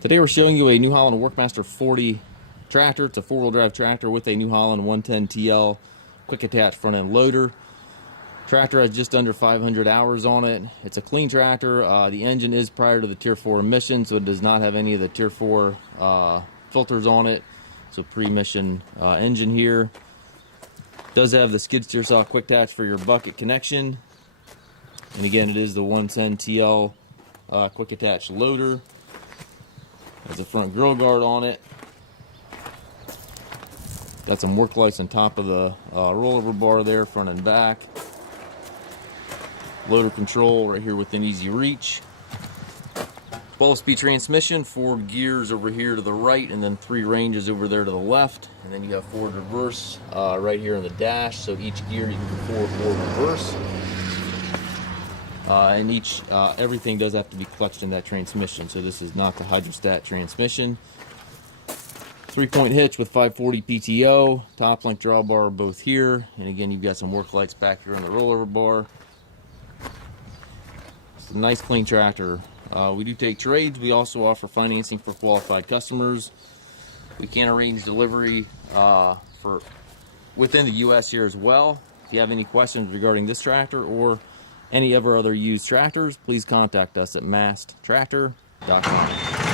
Today we're showing you a New Holland Workmaster 40 tractor. It's a four-wheel drive tractor with a New Holland 110 TL quick attach front end loader. Tractor has just under 500 hours on it. It's a clean tractor. The engine is prior to the Tier 4 emission, so it does not have any of the Tier 4 filters on it. So pre-emission engine here. Does have the skid steer saw quick attach for your bucket connection. And again, it is the 110 TL quick attach loader. Has a front grill guard on it. Got some work lights on top of the rollover bar there, front and back. Loader control right here within easy reach. 12-speed transmission, 4 gears over here to the right, and then 3 ranges over there to the left. And then you have forward reverse right here in the dash. So each gear you can go forward reverse. And everything does have to be clutched in that transmission. So this is not the hydrostat transmission. 3-point hitch with 540 PTO. Top link drawbar both here. And again, you've got some work lights back here on the rollover bar. It's a nice clean tractor. We do take trades. We also offer financing for qualified customers. We can arrange delivery for within the U.S. here as well. If you have any questions regarding this tractor or any of our other used tractors, please contact us at masttractor.com.